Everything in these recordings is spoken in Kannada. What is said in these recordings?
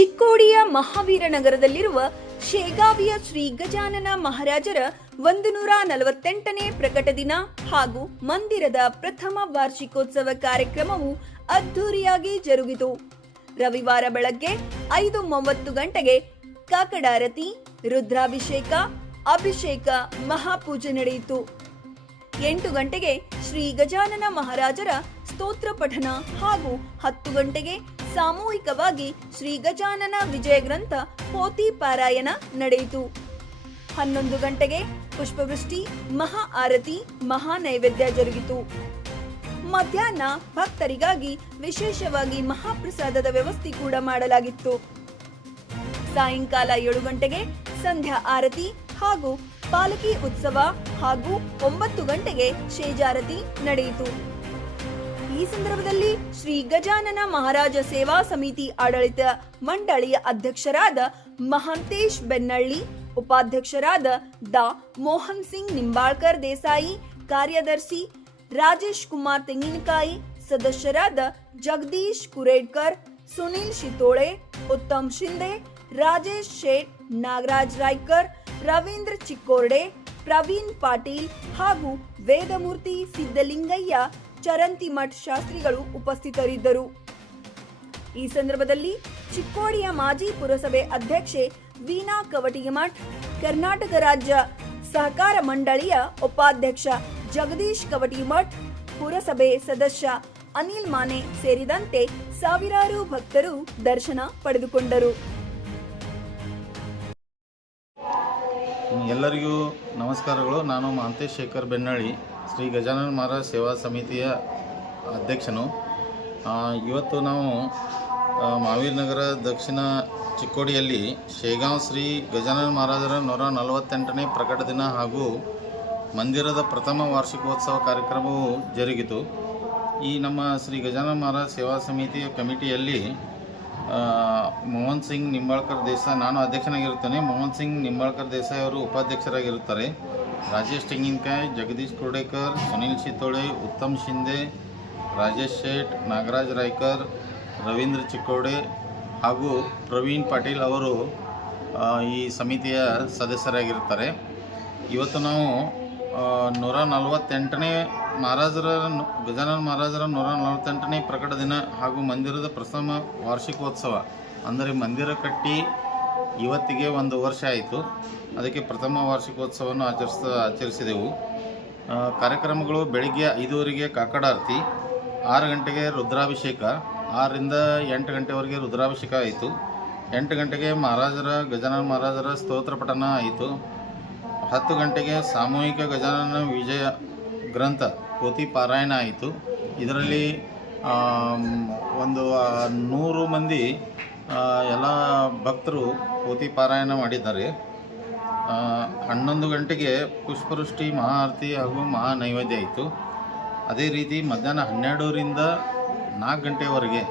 ಚಿಕ್ಕೋಡಿಯ ಮಹಾವೀರ ನಗರದಲ್ಲಿರುವ ಶೇಗಾವಿಯ ಶ್ರೀ ಗಜಾನನ ಮಹಾರಾಜರ ಒಂದು ನೂರ ನಲವತ್ತೆಂಟನೇ ಪ್ರಕಟ ದಿನ ಹಾಗೂ ಮಂದಿರದ ಪ್ರಥಮ ವಾರ್ಷಿಕೋತ್ಸವ ಕಾರ್ಯಕ್ರಮವು ಅದ್ಧೂರಿಯಾಗಿ ಜರುಗಿತು. ರವಿವಾರ ಬೆಳಗ್ಗೆ ಐದು ಮೂವತ್ತು ಗಂಟೆಗೆ ಕಾಕಡಾರತಿ, ರುದ್ರಾಭಿಷೇಕ, ಅಭಿಷೇಕ, ಮಹಾಪೂಜೆ ನಡೆಯಿತು. ಎಂಟು ಗಂಟೆಗೆ ಶ್ರೀ ಗಜಾನನ ಮಹಾರಾಜರ ಸ್ತೋತ್ರ ಪಠನ ಹಾಗೂ ಹತ್ತು ಗಂಟೆಗೆ ಸಾಮೂಹಿಕವಾಗಿ ಶ್ರೀ ಗಜಾನನ ವಿಜಯ ಗ್ರಂಥ ಪೋತಿ ಪಾರಾಯಣ ನಡೆಯಿತು. ಹನ್ನೊಂದು ಗಂಟೆಗೆ ಪುಷ್ಪವೃಷ್ಟಿ, ಮಹಾ ಆರತಿ, ಮಹಾ ನೈವೇದ್ಯ ಜರುಗಿತು. ಮಧ್ಯಾಹ್ನ ಭಕ್ತರಿಗಾಗಿ ವಿಶೇಷವಾಗಿ ಮಹಾಪ್ರಸಾದದ ವ್ಯವಸ್ಥೆ ಕೂಡ ಮಾಡಲಾಗಿತ್ತು. ಸಾಯಂಕಾಲ ಏಳು ಗಂಟೆಗೆ ಸಂಧ್ಯಾ ಆರತಿ ಹಾಗೂ ಪಾಲಕಿ ಉತ್ಸವ ಹಾಗೂ ಒಂಬತ್ತು ಗಂಟೆಗೆ ಶೇಜಾರತಿ ನಡೆಯಿತು. ಈ ಸಂದರ್ಭದಲ್ಲಿ ಶ್ರೀ ಗಜಾನನ ಮಹಾರಾಜ ಸೇವಾ ಸಮಿತಿ ಆಡಳಿತ ಮಂಡಳಿಯ ಅಧ್ಯಕ್ಷರಾದ ಮಹಾಂತೇಶ್ ಬೆನ್ನಳ್ಳಿ, ಉಪಾಧ್ಯಕ್ಷರಾದ ದಾ ಮೋಹನ್ ಸಿಂಗ್ ನಿಂಬಾಳ್ಕರ್ ದೇಸಾಯಿ, ಕಾರ್ಯದರ್ಶಿ ರಾಜೇಶ್ ಕುಮಾರ್ ತೆಂಗಿನಕಾಯಿ, ಸದಸ್ಯರಾದ ಜಗದೀಶ್ ಕುರೇಡ್ಕರ್, ಸುನಿಲ್ ಶಿತೋಳೆ, ಉತ್ತಮ್ ಶಿಂದೆ, ರಾಜೇಶ್ ಶೇಟ್, ನಾಗರಾಜ್ ರಾಯ್ಕರ್, ರವೀಂದ್ರ ಚಿಕ್ಕೋರ್ಡೆ, ಪ್ರವೀಣ್ ಪಾಟೀಲ್ ಹಾಗೂ ವೇದಮೂರ್ತಿ ಸಿದ್ದಲಿಂಗಯ್ಯ ಚರಂತಿಮಠ್ ಶಾಸ್ತ್ರಿಗಳು ಉಪಸ್ಥಿತರಿದ್ದರು. ಈ ಸಂದರ್ಭದಲ್ಲಿ ಚಿಕ್ಕೋಡಿಯ ಮಾಜಿ ಪುರಸಭೆ ಅಧ್ಯಕ್ಷೆ ವೀಣಾ ಕವಟಿಮಠ್ ಕರ್ನಾಟಕ ರಾಜ್ಯ ಸಹಕಾರ ಮಂಡಳಿಯ ಉಪಾಧ್ಯಕ್ಷ ಜಗದೀಶ್ ಕವಟಿಮಠ್ ಪುರಸಭೆ ಸದಸ್ಯ ಅನಿಲ್ ಮಾನೆ ಸೇರಿದಂತೆ ಸಾವಿರಾರು ಭಕ್ತರು ದರ್ಶನ ಪಡೆದುಕೊಂಡರು. ಎಲ್ಲರಿಗೂ ನಮಸ್ಕಾರಗಳು. ನಾನು ಮಾಂತೇಶ್ ಶೇಖರ್ ಬೆನ್ನಳ್ಳಿ. ಶ್ರೀ ಗಜಾನನ ಮಹಾರಾಜ್ ಸೇವಾ ಸಮಿತಿಯ ಅಧ್ಯಕ್ಷನು. ಇವತ್ತು ನಾವು ಮಹಾವೀರ್ ನಗರ ದಕ್ಷಿಣ ಚಿಕ್ಕೋಡಿಯಲ್ಲಿ ಶೇಗಾಂವ್ ಶ್ರೀ ಗಜಾನನ ಮಹಾರಾಜರ ನೂರ ನಲವತ್ತೆಂಟನೇ ಪ್ರಕಟ ದಿನ ಹಾಗೂ ಮಂದಿರದ ಪ್ರಥಮ ವಾರ್ಷಿಕೋತ್ಸವ ಕಾರ್ಯಕ್ರಮವು ಜರುಗಿತು. ಈ ನಮ್ಮ ಶ್ರೀ ಗಜಾನನ ಮಹಾರಾಜ್ ಸೇವಾ ಸಮಿತಿಯ ಕಮಿಟಿಯಲ್ಲಿ ಮೋಹನ್ ಸಿಂಗ್ ನಿಂಬಾಳ್ಕರ್ ದೇಸಾಯಿ, ನಾನು ಅಧ್ಯಕ್ಷನಾಗಿರುತ್ತೇನೆ. ಮೋಹನ್ ಸಿಂಗ್ ನಿಂಬಾಳ್ಕರ್ ದೇಸಾಯಿ ಅವರು ಉಪಾಧ್ಯಕ್ಷರಾಗಿರುತ್ತಾರೆ. ರಾಜೇಶ್ ತೆಂಗಿನಕಾಯಿ, ಜಗದೀಶ್ ಕುರ್ಡೇಕರ್, ಸುನಿಲ್ ಸಿತೋಳೆ ಉತ್ತಮ್ ಶಿಂದೆ ರಾಜೇಶ್ ಶೇಟ್, ನಾಗರಾಜ್ ರಾಯ್ಕರ್, ರವೀಂದ್ರ ಚಿಕ್ಕೋಡೆ ಹಾಗೂ ಪ್ರವೀಣ್ ಪಾಟೀಲ್ ಅವರು ಈ ಸಮಿತಿಯ ಸದಸ್ಯರಾಗಿರುತ್ತಾರೆ. ಇವತ್ತು ನಾವು ನೂರ ನಲವತ್ತೆಂಟನೇ ಮಹಾರಾಜರ, ಗಜಾನನ ಮಹಾರಾಜರ ನೂರ ನಲವತ್ತೆಂಟನೇ ಪ್ರಕಟ ದಿನ ಹಾಗೂ ಮಂದಿರದ ಪ್ರಥಮ ವಾರ್ಷಿಕೋತ್ಸವ, ಅಂದರೆ ಮಂದಿರ ಕಟ್ಟಿ ಇವತ್ತಿಗೆ ಒಂದು ವರ್ಷ ಆಯಿತು. ಅದಕ್ಕೆ ಪ್ರಥಮ ವಾರ್ಷಿಕೋತ್ಸವವನ್ನು ಆಚರಿಸ ಆಚರಿಸಿದೆವು. ಕಾರ್ಯಕ್ರಮಗಳು ಬೆಳಿಗ್ಗೆ ಐದುವರೆಗೆ ಕಾಕಡಾರತಿ, ಆರು ಗಂಟೆಗೆ ರುದ್ರಾಭಿಷೇಕ, ಆರರಿಂದ ಎಂಟು ಗಂಟೆವರೆಗೆ ರುದ್ರಾಭಿಷೇಕ ಆಯಿತು. ಎಂಟು ಗಂಟೆಗೆ ಮಹಾರಾಜರ ಗಜಾನನ ಮಹಾರಾಜರ ಸ್ತೋತ್ರ ಪಠನ ಆಯಿತು. ಹತ್ತು ಗಂಟೆಗೆ ಸಾಮೂಹಿಕ ಗಜಾನನ ವಿಜಯ ಗ್ರಂಥ, ಕೋತಿ ಪಾರಾಯಣ ಆಯಿತು. ಇದರಲ್ಲಿ ಒಂದು ನೂರು ಮಂದಿ ಎಲ್ಲ ಭಕ್ತರು ಪೋತಿ ಪಾರಾಯಣ ಮಾಡಿದ್ದಾರೆ. ಹನ್ನೊಂದು ಗಂಟೆಗೆ ಪುಷ್ಪವೃಷ್ಟಿ, ಮಹಾಆರತಿ ಹಾಗೂ ಮಹಾ ನೈವೇದ್ಯ ಆಯಿತು ಅದೇ ರೀತಿ ಮಧ್ಯಾಹ್ನ ಹನ್ನೆರಡರಿಂದ ನಾಲ್ಕು ಗಂಟೆವರೆಗೆ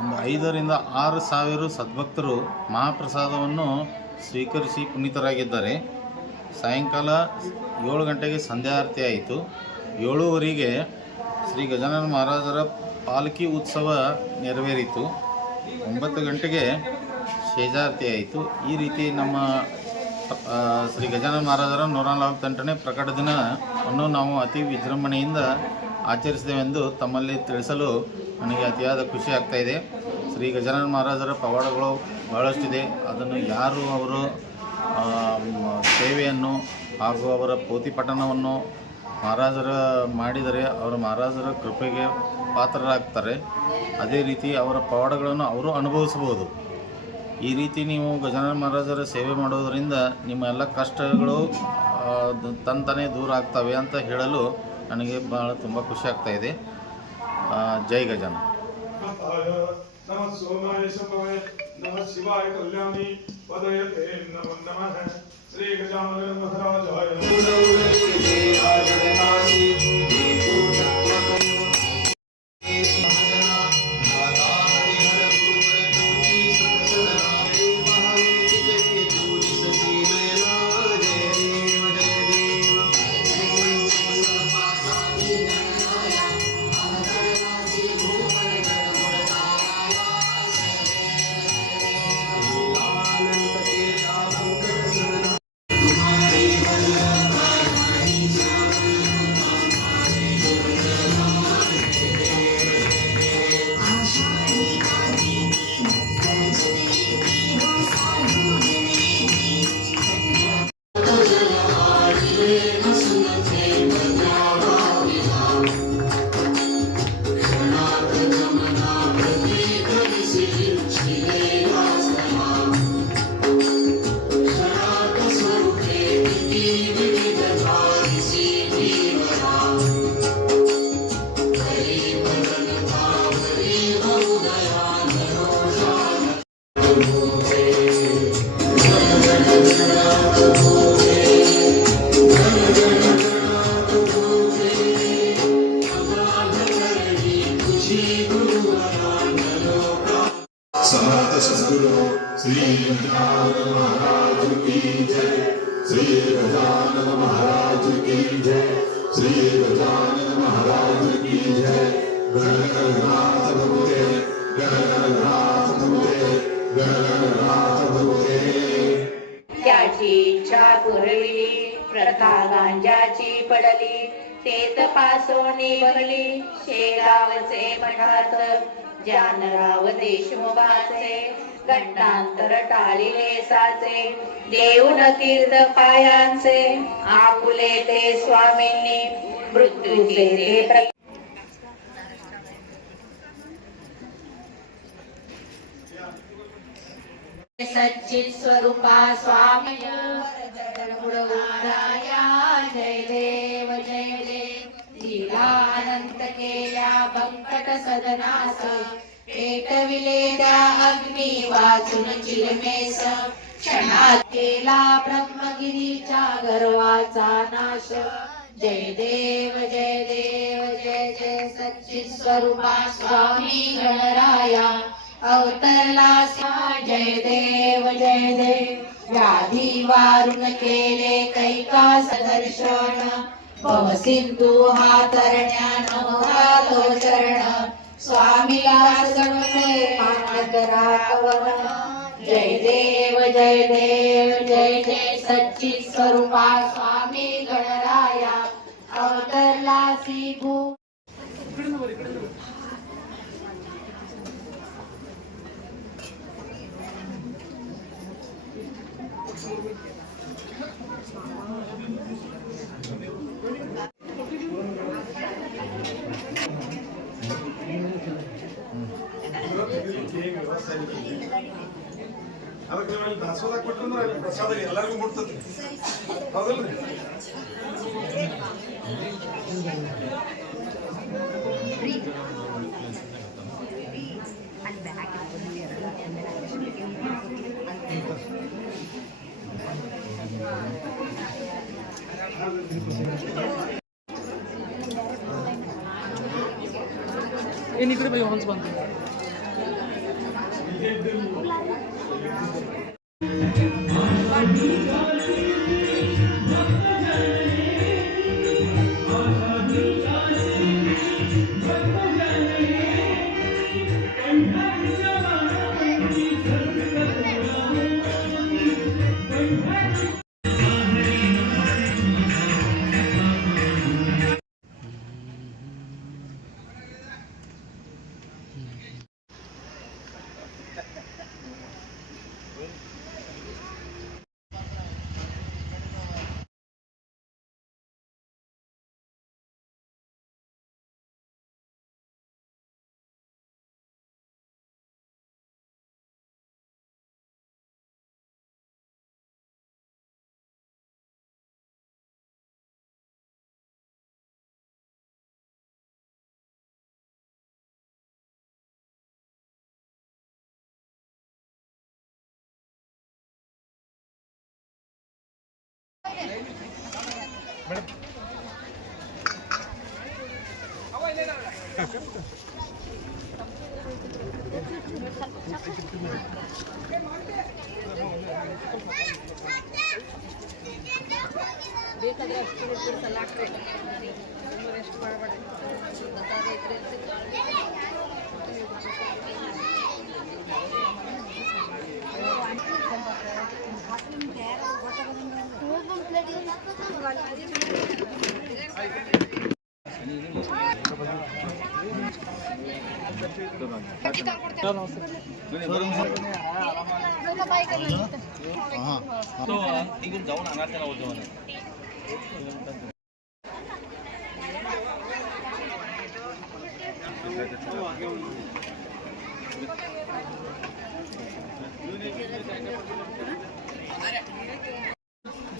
ಒಂದು ಐದರಿಂದ ಆರು ಸಾವಿರ ಸದ್ಭಕ್ತರು ಮಹಾಪ್ರಸಾದವನ್ನು ಸ್ವೀಕರಿಸಿ ಪುನೀತರಾಗಿದ್ದಾರೆ. ಸಾಯಂಕಾಲ ಏಳು ಗಂಟೆಗೆ ಸಂಧ್ಯಾ ಆರತಿ ಆಯಿತು. ಏಳುವರೆಗೆ ಶ್ರೀ ಗಜಾನನ ಮಹಾರಾಜರ ಪಾಲ್ಕಿ ಉತ್ಸವ ನೆರವೇರಿತು. ಒಂಬತ್ತು ಗಂಟೆಗೆ ಶೇಜಾರತಿ ಆಯಿತು. ಈ ರೀತಿ ನಮ್ಮ ಶ್ರೀ ಗಜಾನನ ಮಹಾರಾಜರ ನೂರ ನಲವತ್ತೆಂಟನೇ ಪ್ರಕಟ ದಿನವನ್ನು ನಾವು ಅತಿ ವಿಜೃಂಭಣೆಯಿಂದ ಆಚರಿಸಿದೆವೆಂದು ತಮ್ಮಲ್ಲಿ ತಿಳಿಸಲು ನನಗೆ ಅತಿಯಾದ ಖುಷಿ ಆಗ್ತಾಯಿದೆ ಶ್ರೀ ಗಜಾನನ ಮಹಾರಾಜರ ಪವಾಡಗಳು ಬಹಳಷ್ಟಿದೆ. ಅದನ್ನು ಯಾರು ಅವರು ಸೇವೆಯನ್ನು ಹಾಗೂ ಅವರ ಪೋತಿ ಪಠಣವನ್ನು ಮಹಾರಾಜರ ಮಾಡಿದರೆ ಅವರ ಮಹಾರಾಜರ ಕೃಪೆಗೆ ಪಾತ್ರರಾಗ್ತಾರೆ. ಅದೇ ರೀತಿ ಅವರ ಪವಾಡಗಳನ್ನು ಅವರು ಅನುಭವಿಸಬಹುದು. ಈ ರೀತಿ ನೀವು ಗಜಾನನ ಮಹಾರಾಜರ ಸೇವೆ ಮಾಡೋದರಿಂದ ನಿಮ್ಮ ಎಲ್ಲ ಕಷ್ಟಗಳು ತಂತಾನೇ ದೂರ ಆಗ್ತವೆ ಅಂತ ಹೇಳಲು ನನಗೆ ಭಾಳ ತುಂಬ ಖುಷಿ ಆಗ್ತಾ ಇದೆ. ಜೈ ಗಜಾನ ಶ್ರೀ ಗಜಾನನ त्याची इच्छा पुरली प्रथा गांजाची पडली. ते तपासून भरली शेगावचे मठात. जानराव देशमुखाचे घटनांतर टाळिले साचे. देऊन तीर्थ पायांचे आपुले ते स्वामींनी. मृत्यूचे ते सच्चित स्वरूपा स्वामी। गुणवराया जय देव जय देव। लीला अनंत केल्या बंकट सदनास। पेटविले त्या अग्नी वाचून चिलमेस क्षणात केला ब्रह्मगिरीच्या गर्वाचा नाश। जय देव जय देव जय जय सच्चित स्वरूपा स्वामी गणराया। अवतरला सा जय देव जय देव। व्याधी वारुण केले कैका सदर्शन पव सिंधू हा तरण्या नवरालो चरण। स्वामीला सगळे करा जय देव जय देव जय जय सच्चित स्वरूपा स्वामी गणराया। अवतरला सी ಅದಕ್ಕೆ ನೀವು ದಾಸೋದ ಕೊಟ್ಟಂದ್ರೆ ಅಲ್ಲಿ ಪ್ರಸಾದ ಎಲ್ಲರಿಗೂ ಮುಟ್ತದೆ. ಹೌದಲ್ರಿ? Thank you. ಬೇಕಾದ್ರೆ ಅಷ್ಟು ರುಪೀಸಲ್ಲಿ ಹಾಕ್ರಿ ಇನ್ನೂರು ಎಷ್ಟು ಮಾಡಬೇಡಿ ದಸರಾ ಐತ್ರಿ ಅಂತ निघून जाऊन आणा त्याला होतो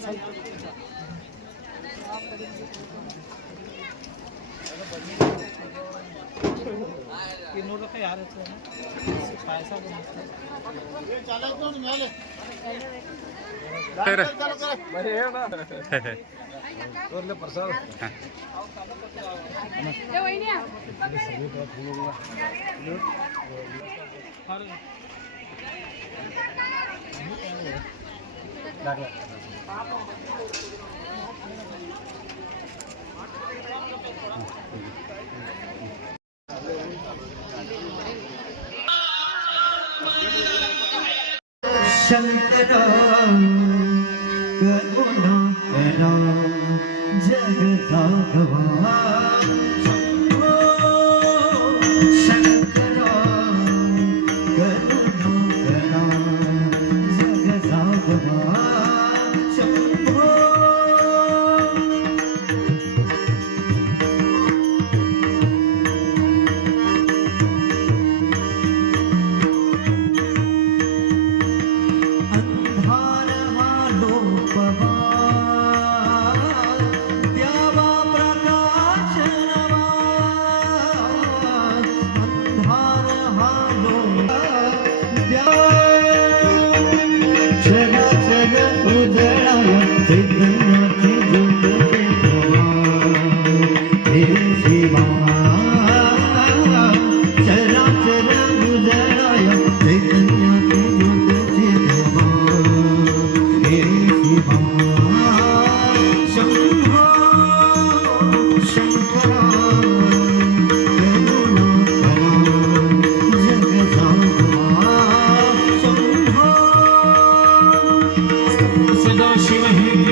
죠. ನೋಡ್ಬೇಕು ಯಾರು शङ्करा 我最美 Sheila Henrique.